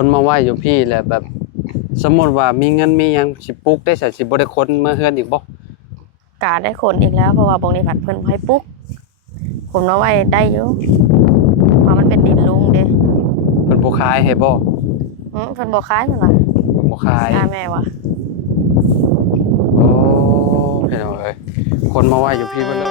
คนมาไหว้อยู่พี่แหละแบบสมมติว่ามีเงินมียังสิปลุกได้สิบ่ได้คนมาเฮือนอีกบ่กาได้คนอีกแล้วเพราะว่าบงนี้ผัดเพิ่นให้ปุ๊กผมมาไว้ได้อยู่ว่ามันเป็นดินลุงเด้เพิ่นบ่ขายให้บ่เพิ่นบ่ขายเพิ่นว่าบ่ขายแม่ว่ะโอ้พี่น้องเอ้ยคนมาไหว้อยู่พี่เบิดเลย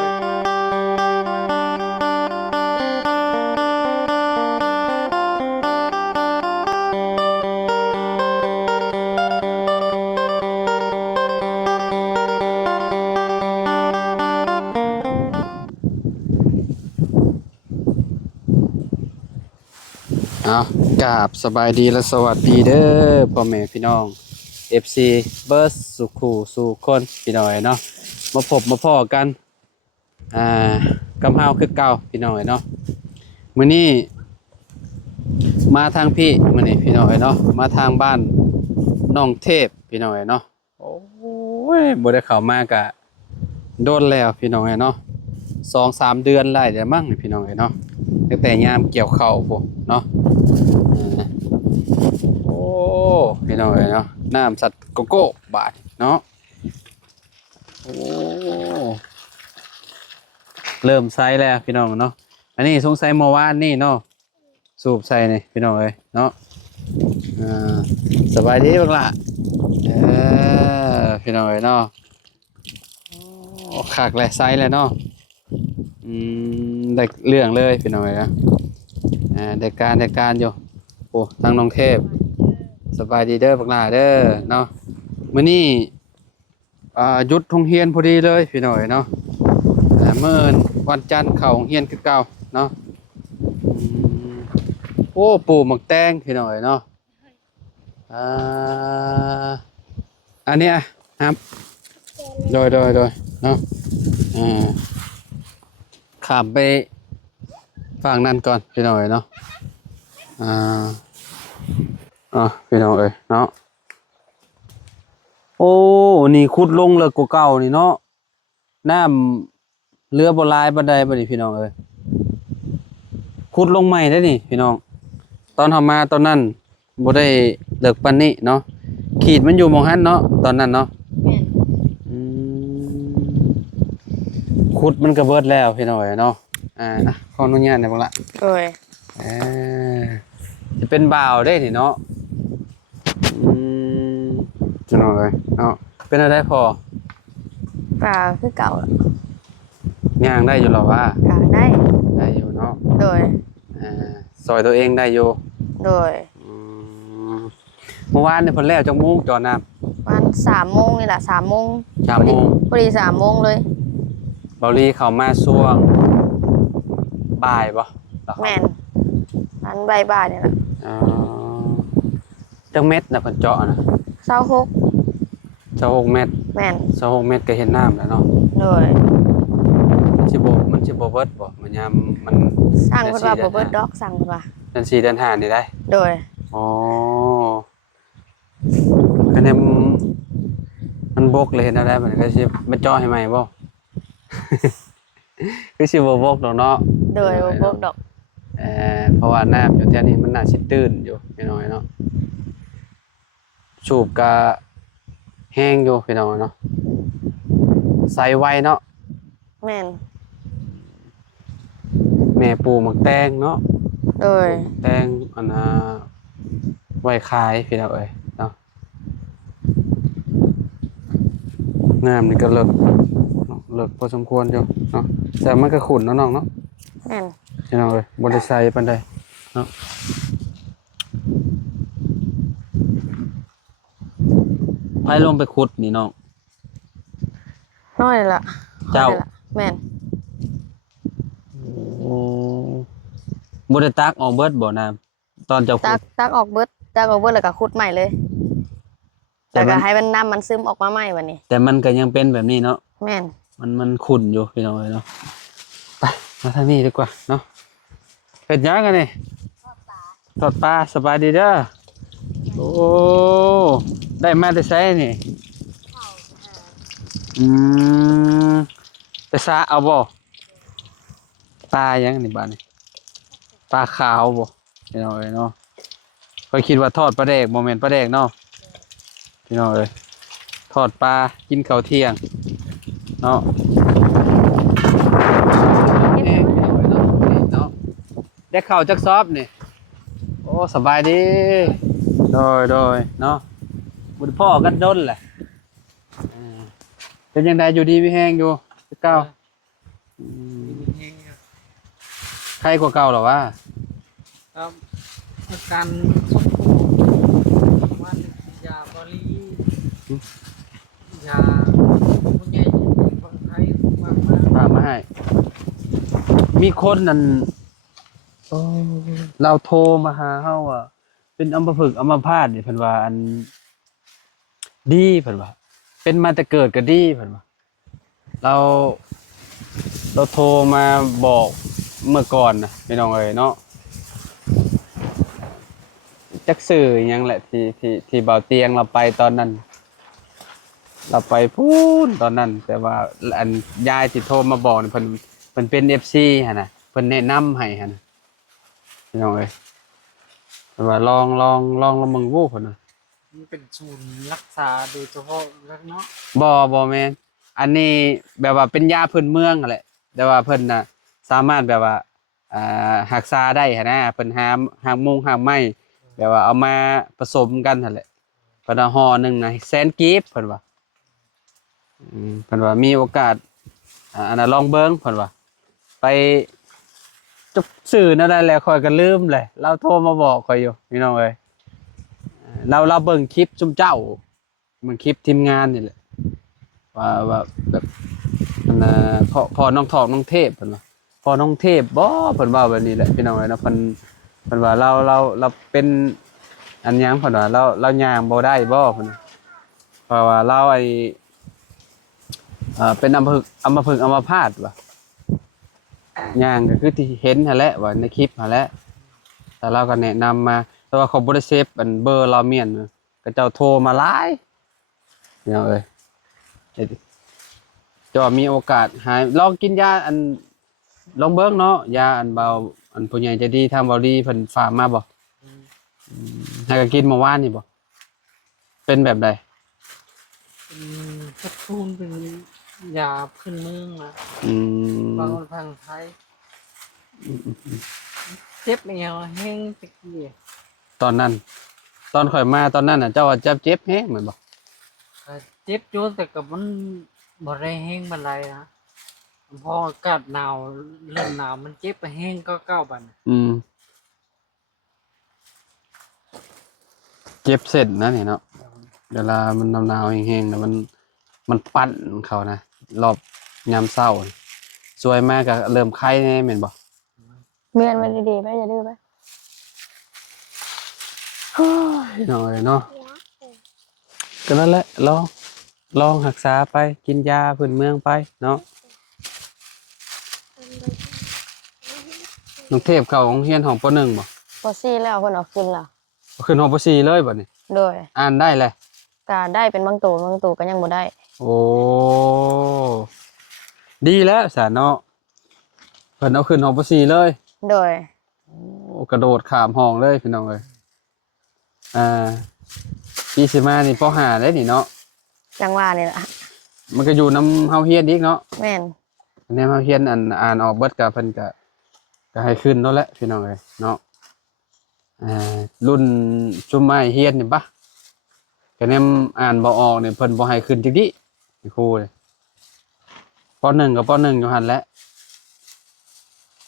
เอากราบสบายดีและสวัสดีเด้อพ่อแม่พี่น้อง FC เบิร์สสุขูสู่คนพี่น้อยเนาะมาพบมาพ้อกันกำเฮาคือเก่าพี่น้อยเนาะมื้อนี้มาทางพี่มื้อนี้พี่น้อยเนาะมาทางบ้านน้องเทพพี่น้อยเนาะโอ้ยบ่ได้เข้ามากะโดนแล้วพี่น้อยเนาะ 2-3 เดือนไล่ได้มั้งพี่น้อยเนาะตั้งแต่ยามเกี่ยวข้าวพุ่นเนาะโอ้พี่น้องเนาะน้ำสัตว์โกโก้บาทเนาะโอ้เริ่มใส่แล้วพี่น้องเนาะอันนี้สงสัยเมื่อวานนี่เนาะสูบใส่นี่พี่น้องเอ้ยเนาะสบายดีบ้างล่ะพี่น้องเอ้ยเนาะขากแหละใส่เลยเนาะได้เรื่องเลยพี่น้องเอ้ยนะได้การอยู่โอ้ทางน้องเทพสบายดีเด้อบักหลาเด้อเนาะมื้อนี้หยุดโรงเรียนพอดีเลยพี่น้อยเนาะมื้อวันจันทร์เข้าโรงเรียนคือเก่าเนาะโอ้ปลูกหมักแตงพี่น้อยเนาะอันนี้ครับโดยเนาะข้ามไปฝั่งนั้นก่อนพี่น้อยเนาะพี่น้องเอ้ยเนาะโอ้นี่ขุดลงเลยกว่าเก่านี่เนาะน้ำเรือบ่ลายบันไดบ่นี่พี่น้องเอ้ยขุดลงใหม่ได้นี่พี่น้องตอนทำมาตอนนั้นบ่ได้เลิกปานนี้เนาะขีดมันอยู่หม้องหันเนาะตอนนั้นเนาะขุดมันก็เบิดแล้วพี่น้องเอ้ยเนาะขออนุญาตได้บ่ล่ะโอ้ยจะเป็นบ่าวได้นี่เนาะจะนอนเลยเนาะเป็นอะไรพอปลาคือเก่าย่างได้อยู่หรอว่ากาได้อยู่เนาะโดยซอยตัวเองได้อยู่โดยเมื่อวานเนี่ยเพิ่นแล้วจังมุ้งจอน้ำวัน3 โมงนี่แหละ3 โมงพอดี3 โมงเลยเบาลีเข้ามาช่วงบ่ายป่ะแม่นอันบ่ายเนี่ยแหละจังเม็ดนะเพิ่นเจาะนะ26เม็ดแม่น26เม็ดก็เห็นน้ำแล้วเนาะโดยมันสิบ่เบิดบ่มันยามมันสั่งเพิ่นว่าบ่เบิดดอกสั่งเพิ่นว่าเดือน4เดือน5นี่ได้โดยคะแนนมันบกเลยเห็นอะไรมันก็สิมาเจาะให้ใหม่บ่คือสิบ่บกดอกเนาะโดยบ่บกดอกเพราะว่าน้ำอยู่แถวนี้มันน่าสิตื้นอยู่พี่น้อยเนาะสูบก็แห้งอยู่พี่น้อยเนาะใส่ไว้เนาะแม่นแม่ปลูกหมักแตงเนาะโดยแตงอันไว้ขายพี่น้องเอ้ยเนาะน้ำนี่ก็เลิกพอสมควรอยู่เนาะแต่มันก็ขุ่นเนาะน้องเนาะแม่นพี่น้องเอ้ยบ่ได้ใส่ปานใดเนาะไปลงไปขุดนี่น้องน้อยล่ะเจ้าแม่นบ่ได้ตักออกเบิดบ่น้ำตอนเจ้าขุดตักออกเบิดแล้วก็ขุดใหม่เลยแล้วก็ให้มันน้ำมันซึมออกมาใหม่วันนี้แต่มันก็ยังเป็นแบบนี้เนาะแม่นมันขุ่นอยู่พี่น้องเนาะไปมาทางนี้ดีกว่าเนาะเฮ็ดหยังกันนี่ทอดปลาสบายดีเด้อโอ้ได้มาแต่ไสนี่แต่ซาเอาบ่ปลายังนี่บ้านนี่ปลาขาวบ่พี่น้องเนาะ เ อยคิดว่าทอดปลาแดกบ่แม่นปลาแดกเนาะพี่น้องเอ้ยทอดปลากินข้าวเที่ยงเนาะนี่พี่น้องเอ้ยเนาะนี่เนาะได้ข้าวจักซอบนี่โอ้สบายดีโดยเนาะบุญพ่อกันดนแหละเป็นยังไงอยู่ดีมีแห้งอยู่คือเก่าอืมใครกว่าเก่าเหรอวะ ครับอาการสมบูรณ์ว่ายาบริยาผู้ใหญ่บางไทยมากมาก ฝากมาให้ มีคนนั่นเราโทรมาหาเฮาอ่ะเป็นอัมพฤกษ์อัมพาตนี่เพิ่นว่าอันดีเพิ่นว่าเป็นมาแต่เกิดก็ดีเพิ่นว่าเราโทรมาบอกเมื่อก่อนนะพี่น้องเอ้ยเนาะจักสื่อหยังแหละที่เบาเตียงเราไปตอนนั้น เราไปพูนตอนนั้น แต่ว่าอันยายที่โทรมาบอกนี่เพิ่นเป็น FC หั่นน่ะเพิ่นแนะนำให้หั่นน่ะพี่น้องเอ้ยเพิ่นว่าลองมึงวู้เพิ่นน่ะ มันเป็นศูนย์รักษาโดยเฉพาะแล้วเนาะ บ่แม่นอันนี้แบบว่าเป็นยาพื้นเมืองนั่นแหละแต่ว่าเพิ่นน่ะสามารถแบบว่ารักษาได้หันนะเพิ่นหามมุงหามไม้แบบว่าเอามาผสมกันนั่นแหละเพิ่นว่าห่อหนึงน่ะแสนกีบเพิ่นว่าเพิ่นว่ามีโอกาสอันน่ะลองเบิ่งเพิ่นว่าไปจบสื่อนั่นได้แล้วค่อยก็ลืมเลยเราโทรมาบอกค่อยอยู่พี่น้องเอ้ยเราเบิ่งคลิปซุมเจ้าเบิ่งคลิปทีมงานนี่แหละ ว่าแบบมันพอน้องทองน้องเทพเพิ่นว่าพอน้องเทพบ่เพิ่นว่าแบบนี้แหละพี่น้องเอ้ยเนาะเพิ่นว่าเราเป็นอันหยังเพิ่นว่าเราย่างบ่ได้บ่เพิ่นเพราะว่าเราเป็นอัมพฤกษ์อัมพาตว่ะย่างก็คือที่เห็นหั่นแหละว่าในคลิปหั่นแหละแต่เราก็แนะนำมาแต่ว่าเขาบ่ได้เซฟอันเบอร์เราเมียนก็เจ้าโทรมาหลายพี่น้องเอ้ย จะมีโอกาสหายลองกินยาอันลองเบิ่งเนาะยาอันเบาอันผู้ใหญ่ใจะดีทำเบาดีเพิ่นฝากมาบ่ให้ก็กินเมื่อวานนี่บ่เป็นแบบใด กระทูนเป็นยาพื้นเมืองนะ อืม บางคนทางไทยเจ็บแอวแห้งตะกี้ ตอนนั้น ตอนข่อยมาตอนนั้นน่ะเจ้าว่าเจ็บแฮงเหมือนบ่ ก็เจ็บอยู่แต่กับมันบ่ได้แห้งบันไดนะพออากาศหนาวเริ่มหนาวมันเจ็บไปแห้งก็เก้าบัดน เจ็บเส้นนะนี่เนาะเวลามันหนาวๆแห้งๆน่ะมันปั่นเขานะรอบยามเช้าสวยมากก็เริ่มไข้แน่แม่นบ่ เมียนมันดีๆไปอย่าดื้อไป หน่อยเนาะก็นั่นแหละลองรักษาไปกินยาพื้นเมืองไปเนาะน้องเทพเข้าโรงเรียนของป .1 บ่ พอซี่แล้วเพิ่นเอาขึ้นแล้ว ขึ้นห้องป .4 เลยบัดนี้ โดย อ่านได้เลย ก็ได้เป็นบางตัวก็ยังบ่ได้ โอ้ดีแล้วสาเนาะเพิ่นเอาขึ้นห้องป .4 เลย โดย โอ้กระโดดข้ามห้องเลยพี่น้องเอ้ยปีสิมานี่ป .5 ได้นี่เนาะ จังว่านี่ล่ะ มันก็อยู่นำเฮาเฮียนอีกเนาะ แม่น แนวเฮาเฮียนอ่านออกเบิดก็เพิ่นก็ให้ขึ้นเนาะแหละพี่น้องเอ้ยเนาะรุ่นชุมไม้เฮียนนี่ปะก็แนมอ่านบ่ออกนี่เพิ่นบ่ให้ขึ้นจักดิครูเลยป .1 กับป .1 อยู่หั่นแหละ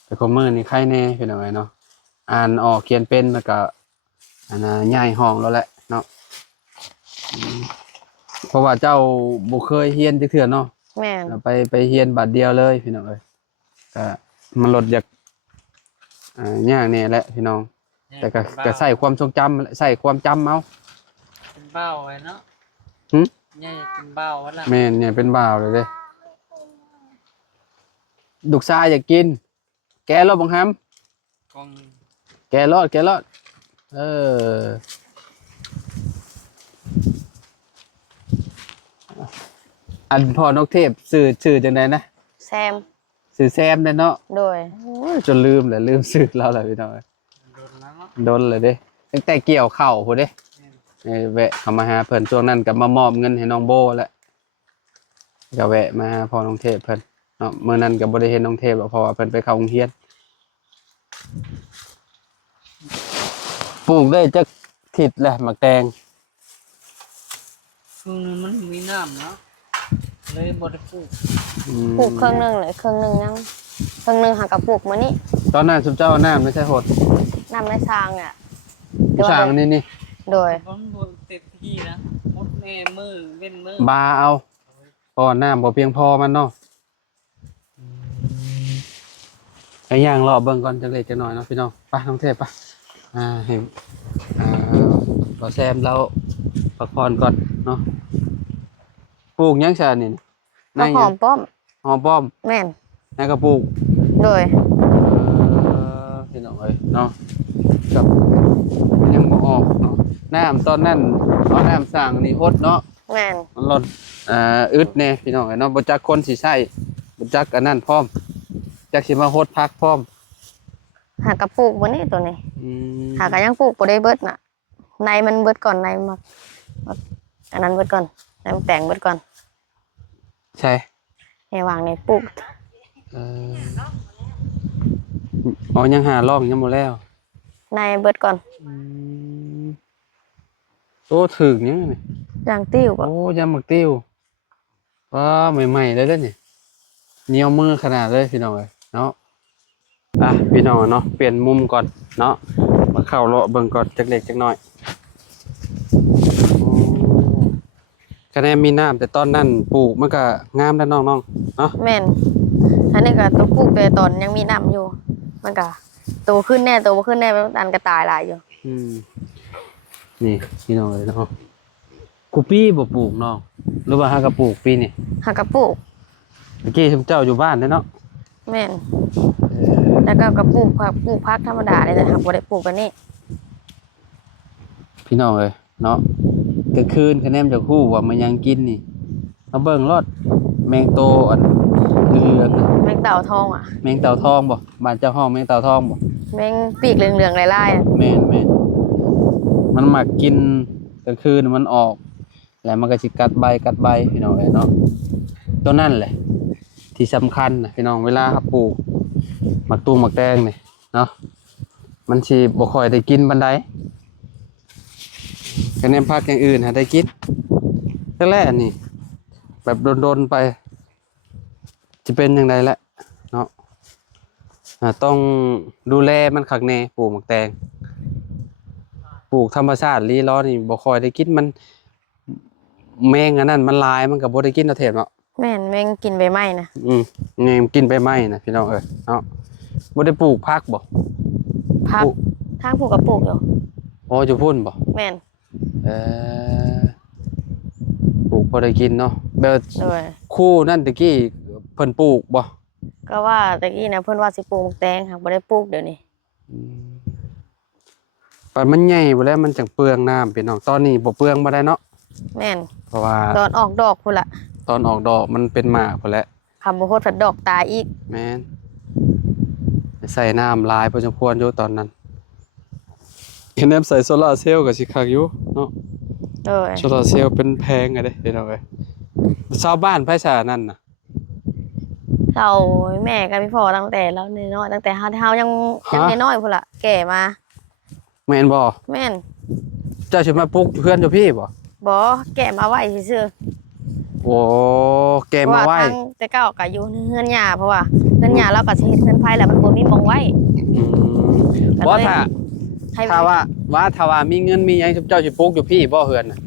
แต่ของมื้อนี่ใครแน่พี่น้องเอ้ยเนาะอ่านออกเขียนเป็นแล้วก็อันน่ะย้ายห้องแล้วแหละเนาะเพราะว่าเจ้าบ่เคยเฮียนจักเทื่อเนาะ แม่น ไปเฮียนบาทเดียวเลยพี่น้องเอ้ยก็มันลดจากยากแน่แหละพี่น้อง แต่ก็ใส่ความทรงจำใส่ความจำเอา เป็นเบ้าไว้เนาะ หึ ใหญ่เป็นเบ้าวันละ แม่นเนี่ยเป็นบ่าวเลยเด้ลูกชายอยากกิน แกรถบังคับ กอง แกรอดอันพ่อนกเทพชื่อจังไดนะ แซม ชื่อแซมเด้เนาะ โดย โอ้ยจนลืมชื่อเราแล้วพี่น้องเอ้ย โดนแล้วเนาะ โดนเลยเด้ ตั้งแต่เกี่ยวข้าวพุ่นเด้แวะเข้ามาหาเพิ่นช่วงนั้นก็มามอบเงินให้น้องโบแล้วก็แวะมาหาพ่อน้องเทพเพิ่นเนาะมื้อนั้นก็บ่ได้เห็นน้องเทพหรอกเพราะว่าเพิ่นไปเข้าโรงเรียนปลูกได้จักทิศแหละหมักแตง ช่วงนึงมันมีน้ำเนาะเลยบ่ได้ปลูก ปลูกเครื่องหนึงเลยเครื่องหนึงยังเครื่องหนึงหากระปลูกมื้อนี้ ตอนนั้นสุเจ้าน้ำไม่ใช่หด น้ำในซางเนี่ย ผู้ชางนี่ โดย มันบ่เต็มที่นะหมดแน่มือเว้นมือบ าเอาเพราะว่าน้ำบ่เพียงพอมันเนาะไอ้ย่างรอเบิ่งก่อนจังเล็กจังหน่อยเนาะพี่น้องไปน้องเทพไปให้บ่แซมเราพักผ่อนก่อนเนาะปลูกหยังซะนี่ ก็หอมป้อม หอมป้อม แม่น นายก็ปลูก โดย พี่น้องเอ้ยเนาะกับมันยังบ่ออกเนาะน้ำตอนนั้นเอาน้ำสร้างนี่ฮดเนาะ แม่น มันลดอึดแน่พี่น้องเอ้ยเนาะบ่จักคนสิใช้บ่จักอันนั้นพร้อมจักสิมาฮดพักพร้อม หากระปลูกมื้อนี้ตัวนี้ อืม หากะยังปลูกบ่ได้เบิดน่ะในมันเบิดก่อนในมาอันนั้นเบิดก่อนในมันแต่งเบิดก่อน ใช่ ในวางในปลูก เอออ๋อยังหาร่องยังบ่แล้ว ในเบิดก่อน โอ้ถึงยังนี่ อย่างติ้วบ่ โอ้ยำหมักติ้วว้าใหม่ๆเลยเด้อนี่เหนียวมือขนาดเลยพี่น้องเอ้ยเนาะพี่น้องเนาะเปลี่ยนมุมก่อนเนาะมาเข้าเลาะเบิ่งก่อนจักเล็กจักน้อยคะแนนมีน้ำแต่ตอนนั้นปลูกมันก็งามแล้วน้องๆเนาะ แม่นอันนี้ก็ตัวปลูกแต่ตอนยังมีน้ำอยู่ มันก็โตขึ้นแน่โตบ่ขึ้นแน่มันอันก็ตายหลายอยู่ นี่พี่น้องเลยเนาะกูปี้บ่ปลูกน้องหรือว่าหากระปลูกปีนี่ หากระปลูก เมื่อกี้ชุมเจ้าอยู่บ้านเนาะ แม่นแล้วก็กระปลูกผักธรรมดาเลยแต่หากบ่ได้ปลูกแบบนี้ พี่น้องเลยเนาะกลางคืนคะแนนจะคู่ว่ามันยังกินนี่เอาเบิ่งรอดแมงโตอันเหลืองๆน่ะ แมงเต่าทองอ่ะ แมงเต่าทองบ่บ้านเจ้าห้องแมงเต่าทองบ่ แมงปีกเหลืองๆลายๆอ่ะ แม่นมันมักกินกลางคืนมันออกแล้วมันก็สิกัดใบพี่น้องเอ้ยเนาะตัวนั่นแหละที่สำคัญนะพี่น้องเวลาครับปลูกหมักตูมหมักแตงนี่เนาะมันสิบ่ค่อยได้กินบันไดคะแนนพักอย่างอื่นหาได้กินแรกๆนี่แบบโดนๆไปจะเป็นอย่างไรแหละเนาะต้องดูแลมันคักแน่ปลูกหมักแตงปลูกธรรมชาติลีล้อนี่บ่ค่อยได้กินมันแมงอันนั้นมันลายมันก็บ่ได้กินเอาเทศเนาะ แม่นแมงกินใบไม้นะ แมงกินใบไม้นะพี่น้องเอ้ยเนาะบ่ได้ปลูกผักบ่ ผักทางปลูกกับปลูกอยู่ อ๋ออยู่พุ่นบ่ แม่น เออปลูกพอได้กินเนาะแบบ โดย คู่นั่นตะกี้เพิ่นปลูกบ่ ก็ว่าตะกี้นะเพิ่นว่าสิปลูกแตงหากบ่ได้ปลูกเดี๋ยวนี้ ปันมันใหญ่บ่แล้วมันจังเปลืองน้ำพี่น้องตอนนี้บ่เปลืองบ่ได้เนาะ แม่น เพราะว่า ตอนออกดอกพุ่นล่ะ ตอนออกดอกมันเป็นหมากพุ่นแหละ คำบ่โคตรผัดดอกตายอีก แม่นใส่น้ำหลายพอสมควรอยู่ตอนนั้นเห็นแนมใส่โซลาร์เซลล์ก็สิคักอยู่เนาะ โดย โซลาร์เซลล์เป็นแพงอะเด้พี่น้องเอ้ยชาวบ้านไผชานั่นน่ะ เฒ่าแม่กับพี่พ่อตั้งแต่แล้วน้อยๆตั้งแต่เฮายังน้อยๆพุ่นล่ะแก่มา แม่นบ่ แม่น เจ้าสิมาปลูกเพื่อนเจ้าพี่บ่ บ่แก่มาไว้ซื่อ โอ้แก ๆเพราะ มา ว่า ไว้ ทางแต่เก่าก็อยู่เฮือนย่าเพราะว่าเฮือนย่าเราก็สิเฮ็ดเฮือนไผแล้วมันบ่มีหม้องไว้ อืมบ่ถ้า ให้ ถ้าว่ามีเงินมีหยังเจ้าสิปลูกอยู่พี่บ่เฮือนน่ะ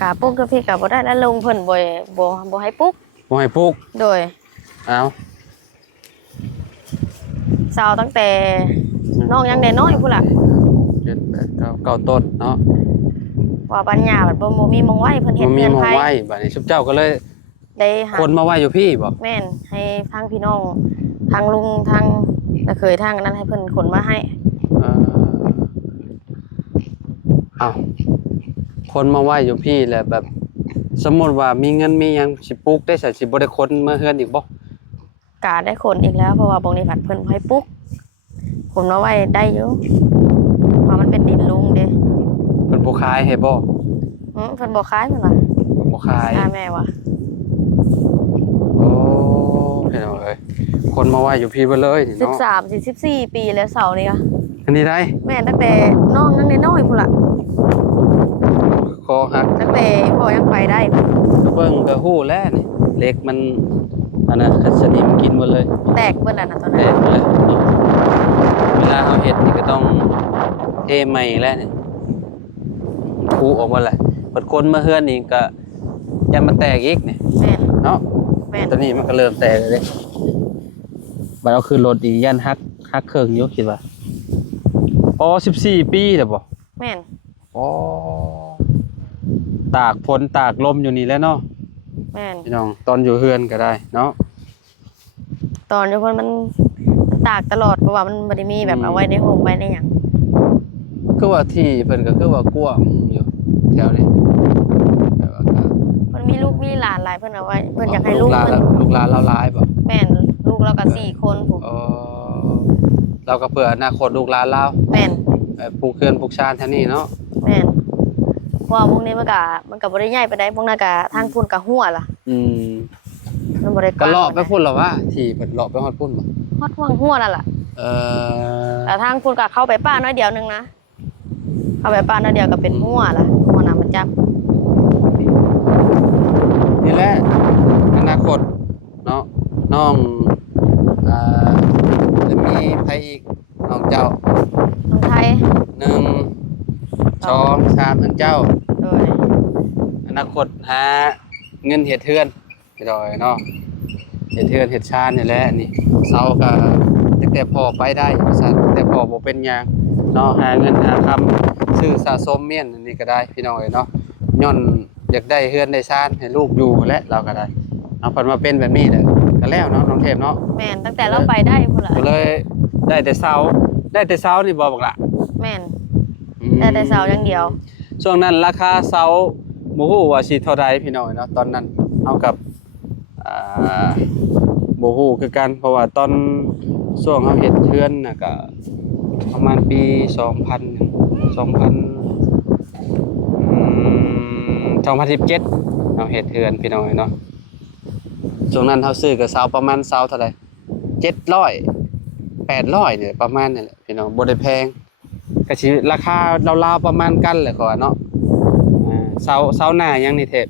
กะปลูกกับพี่ก็บ่ได้แล้วลงเพิ่นบ่ให้ปลูก บ่ให้ปลูก โดย เอ้า เช้าตั้งแต่น้องยังได้น้อยพุ่นล่ะ 7 8 9 9ต้นเนาะ ว่าปัญญาบัดบ่มีหมองไว้เพิ่นเฮ็ มั ด นมี เรือน หม้อ ไผ งไว้บัดนี้เจ้าก็เลย ได้หา คนมาไว้อยู่พี่บ่ แม่นให้ทางพี่น้องทางลุงทางตะเคยทางนั้นให้เพิ่นขนมาให้ เอ่อเอ้าคนมาไว้อยู่พี่แหละแบบ สมมุติว่ามีเงินมีหยังสิปลูกได้สิบ่ได้คนมาเฮือนอีกบ่ กาได้ขนอีกแล้วเพราะว่าบ่งนี้ผัดเพิ่นบ่ให้ปลูกขนมาไว้ได้อยู่ว่ามันเป็นดินลุง บ่ขายให้บ่ เพิ่นบ่ขายเพิ่นว่า บ่ขาย ขายแม่ว่า โอ้พี่น้องเอ้ยคนมาไหว้อยู่พี่เบ่เลยนี่เนาะ 13สิ14ปีแล้วเสานี่ก็ อันนี้ได้ แม่ตั้งแต่น้องยังน้อยๆพุ่นล่ะ คอหัก ตั้งแต่พ่อยังไปได้ เบิ่งก็ฮู้แล้วนี่เหล็กมันอันน่ะคัดสนิมกินหมดเลย แตกเบิดแล้วนะตอน แต นั้น กเลยเนาะเวลาเฮาเฮ็ดนี่ก็ต้องเทใหม่แล้วนี่คูออกหมดแหละเปิดคนมาเฮือนนี่ก็อย่ามาแตกอีกนี่ แม่น เนาะ แม่น ตอนนี้มันก็เริ่มแตกแล้วเด้บัดเอาขึ้นรถอีกยันฮักเครื่องอยู่คิดว่าอ๋อ14ปีแล้วบ่ แม่น อ๋อตากฝนตากลมอยู่นี่แหล้วเนาะ แม่น พี่น้องตอนอยู่เฮือนก็ได้เนาะ ตอนอยู่เพิ่นมันตากตลอดเพราะว่ามันบ่ได้มีแบบเอาไว้ในโฮมไว้ในหยัง คือว่าที่เพิ่นก็คือว่ากว้างอยู่แถวนี้แต่ว่าก็ มันมีลูกมีหลานหลายเพิ่นเอาไว้เพิ่นอยากให้ลูก หลาน เพิ่น ลูกหลานเราหลายบ่ แม่นลูกเราก็4คนพุ่น เราก็เพื่ออนาคตลูกหลานเรา แม่น ปลูกเขื่อนปลูกชานแถวนี้เนาะ แม่นเพราะว่าพวกนี้มันก็บ่ได้ใหญ่ปานใดพวกนั้นก็ทางพุ่นก็หัวล่ะ อืม มันบ่ได้ ก็เลาะไปพุ่นเหรอวะที่เพิ่นเลาะไปฮอดพุ่นบ่ ฮอดห่วงหัวนั่นล่ะ เออ แต่ทางพุ่นก็เข้าไปป้าน้อยเดียวนึงนะเข้าไปป้าน้อยเดียวก็เป็นหัวล่ะหัวน้ำมันจับ นี่แหละอนาคตเนาะน้องอ่าจะมีไผอีกน้องเจ้า น้องไทย 1 2 3ทั้งเจ้า โดย อนาคตหาเงินเฮ็ดเทือนไปดอยเนาะเฮ็ดเทือนเฮ็ดชานนี่แหละนี่เซาก็ตั้งแต่พ่อไปได้ซั่นแต่พ่อบ่เป็นหยังเนาะหาเงินหาคำซื้อสะสมเมียนอันนี้ก็ได้พี่น้องเอ้ยเนาะย้อนอยากได้เฮือนได้ชานให้ลูกอยู่และเราก็ได้เอาเพิ่นมาเป็นแบบนี้แหละก็แล้วเนาะน้องเทพเนาะ แม่นตั้งแต่เราไปได้พุ่นล่ะ ก็เลยได้แต่เสานี่บ่บักล่ะ แม่นได้แต่เสาอย่างเดียว ช่วงนั้นราคาเสาบ่ฮู้ว่าสิเท่าใดพี่น้องเนาะตอนนั้นเอากับบ่ฮู้คือกันเพราะว่าตอนช่วงเฮาเฮ็ดเทือนน่ะก็ประมาณปี2017เฮาเฮ็ดเทือนพี่น้องเนาะช่วงนั้นเฮาซื้อกับเสาประมาณเสาเท่าใด700 800เนี่ยประมาณนั่นแหละพี่น้องบ่ได้แพงก็สิราคาราวๆประมาณกันแหละขอเนาะเสาหน้ายังนี่เทพ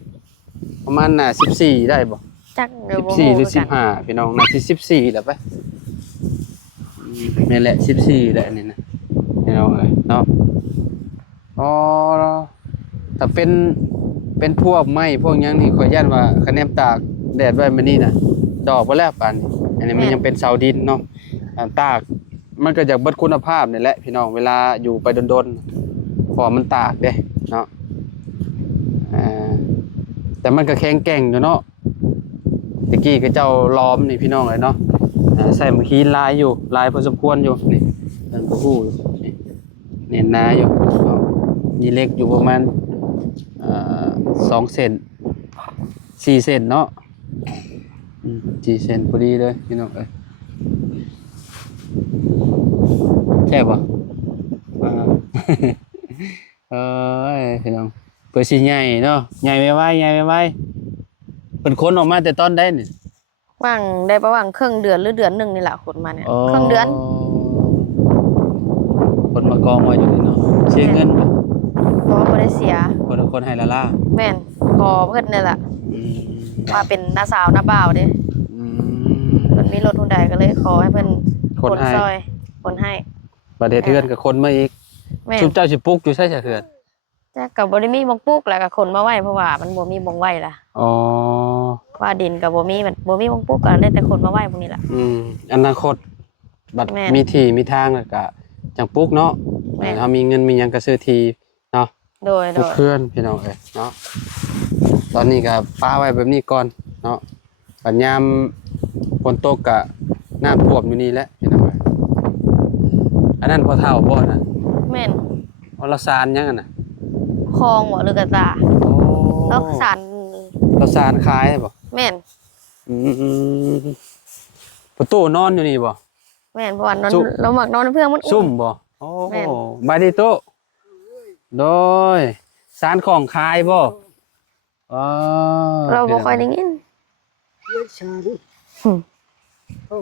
ประมาณน่ะ14ได้บ่ จักเดี๋ยวบ่ 14หรือ ฮู้กัน 15พี่น้องน่าสิ14แหละไปนี่แหละ14แหละนี่นะพี่น้องเอ้ยเนาะอ๋อถ้าเป็นพวกไม้พวกหยังนี่ขอยันว่าคะแนนตากแดดไว้มื้อนี้น่ะดอกบ่แล้วปานนี้อันนี้มันยังเป็นเสาดินเนาะตากมันก็อยากเบิดคุณภาพนี่แหละพี่น้องเวลาอยู่ไปดนๆพอมันตากเด้เนาะแต่มันก็แข็งแกร่งอยู่เนาะตะกี้ก็เจ้าล้อมนี่พี่น้องเลยเนาะใส่มาคีนลายอยู่ลายพอสมควรอยู่นี่มันก็ฮู้อยู่นี่เน้นหนาอยู่เนาะนี่เล็กอยู่ประมาณ2 เซน4 เซนเนาะ4 เซนพอดีเลยพี่น้องเอ้ยแซ่บบ่พี่น้องเพื่อสิใหญ่เนาะใหญ่ไว้เป็นคนออกมาแต่ตอนได้นี่ ว่างได้ประมาณครึ่งเดือนหรือเดือนหนึงนี่แหละคนมาเนี่ยครึ่งเดือน คนมากองไว้อยู่นี่เนาะเสียเงินบ่ เพราะว่าบ่ได้เสีย คนให้ละล่า แม่นพอเพิ่นนี่แหละ อืม มาเป็นน้าสาวน้าบ่าวเด้ อืม เพิ่นมีรถทุนใดก็เลยขอให้เพิ่น คนให้ ซอยคนให้ ประเทศเทือนกับคนมาอีก แม่น ชุบเจ้าสิปลุกอยู่ใช่เทือน แต่ก็บ่ได้มีบงปลูกแล้วก็คนมาไว้เพราะว่ามันบ่มีบงไว้ล่ะ อ๋อ ว่าดินก็บ่มีมันบ่มีบงปลูกก็ได้แต่คนมาไว้พวกนี้ล่ะ อนาคตบัด แม่น มีที่มีทางแล้วก็จังปลุกเนาะ แม่น เฮามีเงินมีหยังก็ซื้อที่เนาะ โดย ปลูกเพื่อนพี่น้องเอ้ยเนาะตอนนี้ก็ป้าไว้แบบนี้ก่อนเนาะปัญญามฝนตกก็น้ำท่วมอยู่นี่แหละพี่น้องเอ้ยอันนั้นพอเท่าบ่น่ะ แม่น เอาละซานยังอะน่ะ คลองบ่หรือกระตา โอ้ แล้วสาร ละซานขายบ่ แม่น อืมประตูนอนอยู่นี่บ่ แม่นเพราะว่านอน ซุ่ม เรามักนอนเพื่อนมัน ซุ่มบ่โอ้ แม่น บายดีโต โดยสารของขายบ่อ๋อ เราบ่ค่อยได้ยิน เลี้ยงชาดิ หึ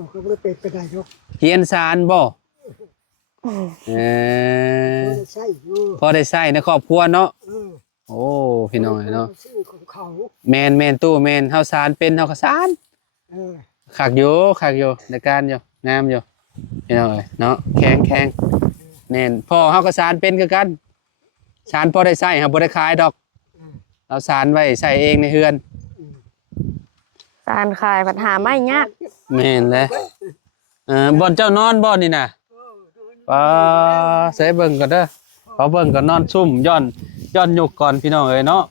เขาไม่ได้เป็นไปได้หรอก เฮียนสารบ่เออ ไม่ได้ใช่อยู่ พอได้ใช้ในครอบครัวเนาะ เออ โอ้พี่น้องเนาะ ชื่อของเขา แม่นตู้แม่นเฮาสารเป็นเฮาก็สาร เออ คักอยู่ในการอยู่งามอยู่พี่น้องเอ้ยเนาะแข็งแน่นพ่อเฮาก็สารเป็นคือกันสารพอได้ใช้ครับบ่ได้ขายดอกเราสารไว้ใช้เองในเฮือน การขายปัญหาไม่ยาก แม่นแหละบ่อนเจ้านอนบ่อนนี่น่ะใส่เบิ่งก่อนเด้อขอเบิ่งก่อนนอนซุ่มย้อนยุกก่อนพี่น้องเอ้ยเนาะ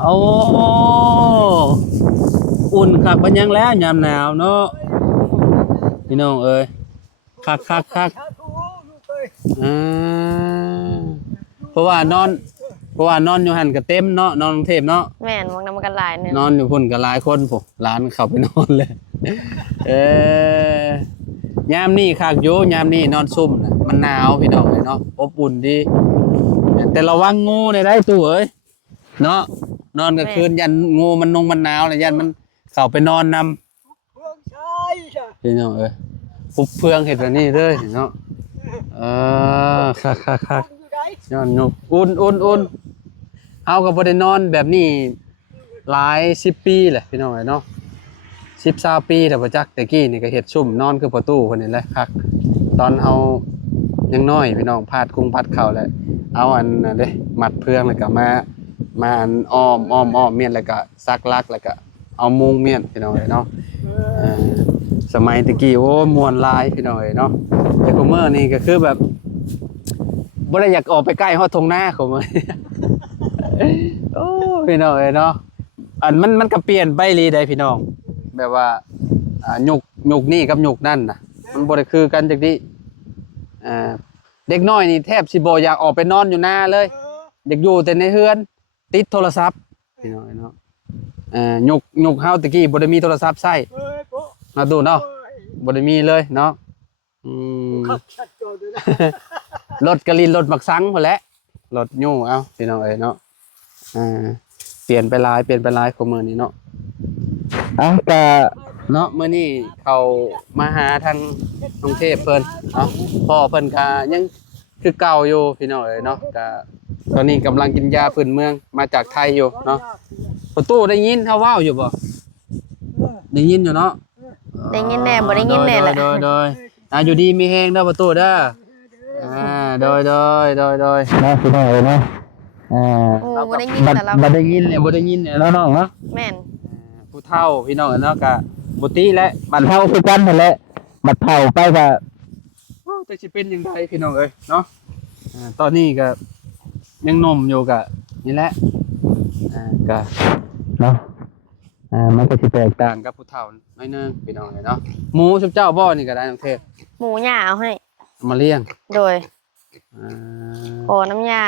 โอ้อุ่นคักมันยังแล้วยามหนาวเนาะพี่น้องเอ้ยคัก ชาทูลูกเอ้ย อ่าเพราะว่านอนอยู่หันก็เต็มเนาะนอนกรุงเทพเนาะ แม่นวงนำกันหลายหนึง นอนอยู่พุ่นก็หลายคนผมร้านเข้าไปนอนเลยยามนี่คักอยู่ยามนี่นอนซุ่มน่ะมันหนาวพี่น้องเอ้ยเนาะอบอุ่นดีแต่ระวังงูได้ตู้เอ้ยเนาะนอนกลางคืนยันงูมันหนาวเลยยันมันเข้าไปนอนนำ เพื่อนชายจ้ะ พี่น้องเอ้ยปุบเพืองเห็ดแบบนี้เลยเนาะคัก อยู่ไหน ย้อนนุกอุ่นเอากับบ่ได้นอนแบบนี้หลาย10 ปีแหละพี่น้องเอ้ยเนาะ10-20 ปีแต่บ่จักแต่กี้นี่ก็เฮ็ดซุ่มนอนคือประตูคนนี้แหละคักตอนเฮายังน้อยพี่น้องพาดกุ้งพัดเข้าแล้วเอาอันน่ะเด้มัดเพืองแล้วก็มาอันอ้อมเมียนแล้วก็ซักลักแล้วก็เอามุงเมียนพี่น้องเอ้ยเนาะ สมัยตะกี้โอ้มวนหลายพี่น้องเอ้ยเนาะแต่คุมื้อนี่ก็คือแบบบ่ได้อยากออกไปใกล้ฮอดทงนาคุมื้อ โอ้พี่น้องเอ้ยเนาะอันมันก็เปลี่ยนไปลีได้พี่น้องแบบว่ายุคนี้กับยุคนั้นน่ะมันบ่ได้คือกันจักดิเด็กน้อยนี่แทบสิบ่อยากออกไปนอนอยู่นาเลยอยากอยู่แต่ในเรือนติดโทรศัพท์พี่น้องเอ้ยเนาะยุคเฮาตะกี้บ่ได้มีโทรศัพท์ใช้ เอ้ยโป๊ะ มาดูเนาะบ่ได้มีเลยเนาะขับชัดจอด้วยนะ รถกะลินรถมักสังพุ่นแหละรถยู่เอ้าพี่น้องเอ้ยเนาะเปลี่ยนไปหลายของมื้อนี้เนาะก็เนาะมื้อนี้เขามาหาทางกรุงเทพเพิ่นเนาะพ่อเพิ่นก็ยังคือเก่าอยู่พี่น้องเอ้ยเนาะก็ตอนนี้กำลังกินยาพื้นเมืองมาจากไทยอยู่เนาะประตูได้ยินเฮาเว้าอยู่บ่ได้ยินอยู่เนาะ ได้ยินแน่บ่ได้ยินแน่แหละ โดยอยู่ดีมีแฮงเด้อประตูเด้อโดยนะพี่น้องเอ้ยเนาะโอ้บ่ได้ยินแต่เรา บ่ได้ยินเนี่ยเนาะน้องเนาะ แม่น ผู้เฒ่าพี่น้องเนาะก็บ่ติและบัดเฒ่าคือกันนั่นแหละบัดเฒ่าไปก็จะสิเป็นจังไดพี่น้องเอ้ยเนาะตอนนี้ก็ยังหนุ่มอยู่ก็นี่แหละก็เนาะมันก็สิแตกต่างกับผู้เฒ่าน้อยนึงพี่น้องเนาะหมูชุบเจ้าบ่นี่ก็ได้น้องเทพ หมูหญ้าเอาให้ เอามาเลี้ยง โดย อ่า ขอน้ำหญ้า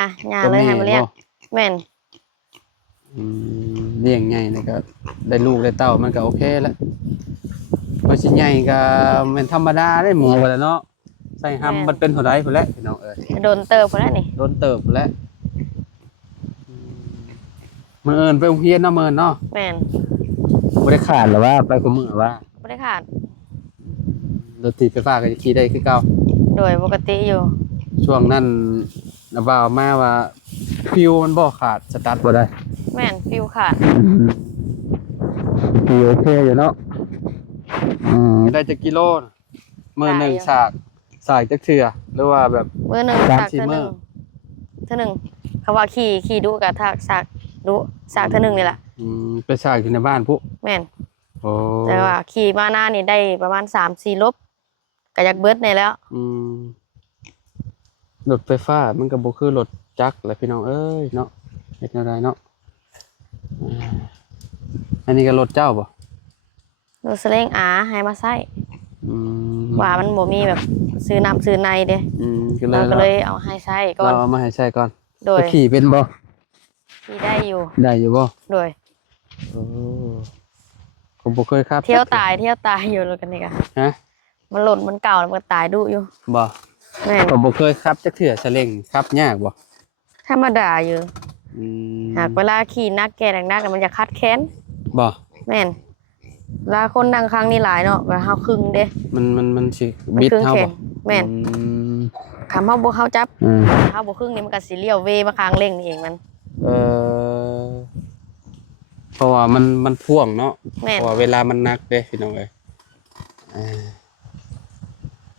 เลยให้มาเลี้ยงแม่น เลี้ยงใหญ่นี่ก็ได้ลูกได้เต้ามันก็โอเคแล้วพอสิใหญ่ก็แม่นธรรมดาได้หมูก็แล้วเนาะใส่หำมันเป็นเท่าใดพุ่นแหละพี่น้องเอ้ย โดนเติบพุ่นแล้วนี่ โดนเติบพุ่นแหล้วมื้ออื่นไปโรงเรียนเนาะมื้อเนาะ แม่น บ่ได้ขาดหรอว่าไปคุมื้อว่า บ่ได้ขาด รถติดไฟฟ้าก็จะขี่ได้คือเก่า โดยปกติอยู่ ช่วงนั้นน่ะบ่าวมาว่าฟิวมันบ่ขาดสตาร์ทบ่ได้ แม่นฟิวขาด ฟิวโอเคอยู่เนาะได้จักกิโลน่ะมื้อหนึงสากจักเทื่อหรือว่าแบบ มื้อหนึง สาม สัก สี่ เทื่อ มื้ นึ อ งเทื่อนึงเขาว่าขี่ดุกับทักสักดุสักเทื่อนึงนี่ล่ะ ไปสากอยู่ในบ้านพุ แม่น โอ้ แต่ว่าขี่มาหน้านี่ได้ประมาณ 3-4 ลบก็อยากเบิดนี่แล้ว รถไฟฟ้ามันก็บ่คือรถจักรแหละพี่น้องเอ้ยเนาะเฮ็ดแนวใดเนาะอันนี้ก็รถเจ้าบ่ รถสเล้งให้มาใช้ อืม ว่ามันบ่มีแบบซื้อน้ำซื้อในเด้ ก็เล เรา ย ก็เลยเอาให้ใช้ก่อน เราเอามาให้ใช้ก่อน โดย ไปขี่เป็นบ่ ขี่ได้อยู่ ได้อยู่บ่ โดย โอ้ผมบ่เคยขับ เที่ยวตายอยู่แล้วกันนี่ก็ ฮะ มันหล่นมันเก่าแล้วมันก็ตายดุอยู่ บ่ แม่น ผมบ่เคยขับจักเทื่อซาเล้งขับยากบ่ ธรรมดาอยู่ อืม หากเวลาขี่นักแก่นักๆมันจะคัดแค้น บ่ แม่นเวลาคนดังครั้งนี่หลายเนาะว่าเฮาครึ่งเด้ มันสิ มัน บิด ครึ่ง เฮา แข บ่ นแม่น อืม คำเฮาบ่เข้าจับ อืม เฮาบ่ครึ่งนี่มันก็สิเลี้ยวเวมาข้างเร่งนี่เองมัน เออเพราะว่ามันพ่วงเนาะ แม่น เพราะว่าเวลามันหนักเด้พี่น้องเอ้ย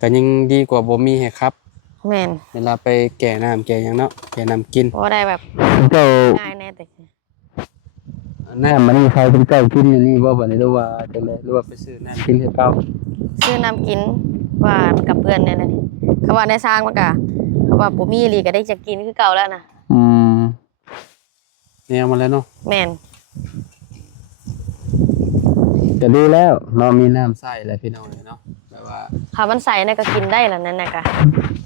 ก็ยังดีกว่าบ่มีให้ครับ แม่น เวลาไปแก่น้ำแก่หยังเนาะแก่น้ำกิน เพราะว่าได้แบบ เจ้า ง่ายแน่แต่ น้ำมันมีใครเป็นเจ้ากินอยู่นี่บ่บัดนี้หรือว่าจังได๋หรือว่าไปซื้อน้ำกินให้เก่า ซื้อน้ำกินว่ากับเพื่อนเนี่ยนะนี่เขาว่าในสร้างมันก็เขาว่าบ่มีอีหลีก็ได้จะกินคือเก่าแล้วนะ อืมแนวมาแล้วเนาะ แม่น ก็ดีแล้วเนาะมีน้ำใส่แล้วพี่น้องเนาะแบบว่า ถ้ามันใส่น่ะก็กินได้แล้วนั่นน่ะก็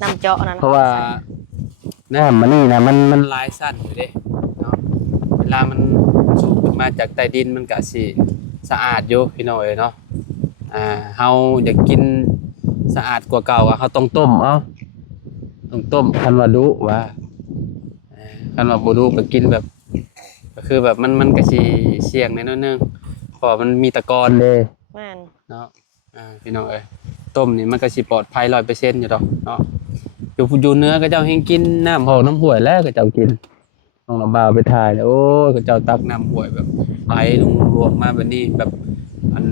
น้ำเจาะนั่น เพราะว่าน้ำมันนี่นะมันหลายสั้นอยู่เด้เนาะเวลามันสูบขึ้นมาจากใต้ดินมันก็สิสะอาดอยู่พี่น้องเอ้ยเนาะเฮาอยากกินสะอาดกว่าเก่าอะเฮาต้องต้มเอาต้องต้มคันว่าดุว่าคันว่าบ่ดุก็กินแบบ ก็คือแบบมันก็สิเสี่ยงในน้อยนึงเพราะมันมีตะกอนเด้ แม่น เนาะพี่น้องเอ้ยต้มนี่มันก็สิปลอดภัย 100% อยู่ดอกเนาะอยู่เหนือก็เจ้าเฮงกินน้ำหอกน้ำห้วยแล้วก็เจ้ากินน้องลำบากไปถ่ายแล้วโอ้ยก็เจ้าตักน้ำห้วยแบบไหลลงรวมมาแบบนี้แบบอัน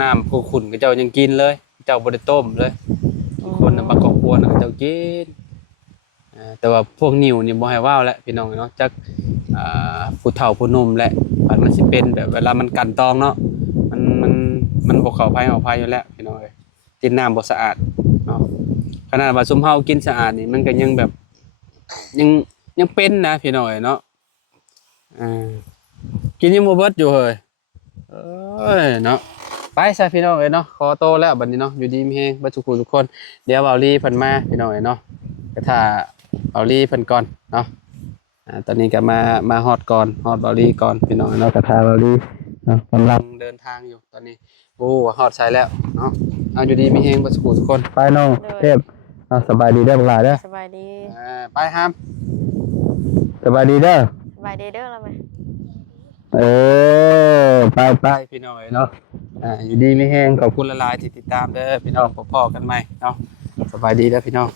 น้ำผู้ขุ่นก็เจ้ายังกินเลย เจ้าบ่ได้ต้มเลยคนน่ะบางครอบครัวน่ะก็เจ้ากินแต่ว่าพวกนิ่วนี่บ่ให้ว้าวแล้วพี่น้องเนาะจักผู้เฒ่าผู้หนุ่มแหละมันสิเป็นแบบเวลามันกันตองเนาะมันบ่เข้าภัยเอาภัยอยู่แล้วพี่น้องเอ้ยกินน้ำบ่สะอาดเนาะขนาดว่าซุมเฮากินสะอาดนี่มันก็ยังแบบยังเป็นนะพี่น้องเอ้ยเนาะกินยังบ่เบิดอยู่เฮ้ยเอ้ยเนาะไปซะพี่น้องเอ้ยเนาะขอโตวแล้วบัดนี้เนาะอยู่ดีมีแฮงเบ่ทุกผู้ทุกคนเดี๋ยวเบาลี่เพิ่นมาพี่น้องเอ้ยเนาะก็ถ้าเบาลี่เพิ่นก่อนเนาะตอนนี้ก็มาฮอดก่อนฮอดเบาลี่ก่อนพี่น้องเอ้ยเนาะก็ถ้าเบาลี่เนาะกำลังเดินทางอยู่ตอนนี้โอ้ฮอดใช้แล้วเนาะเอาอยู่ดีมีแฮงเบ่ทุกผู้ทุกคนไปน้องเทพสบายดีเด้อบักหลายเด้อ สบายดี ไปครับสบายดีเด้อ สบายดีเด้อแล้วไหม ไปพี่น้องเนาะอยู่ดีไม่แห้งขอบคุณละลายที่ติดตามเด้อพี่น้องพบกันใหม่เนาะสบายดีเด้อพี่น้อง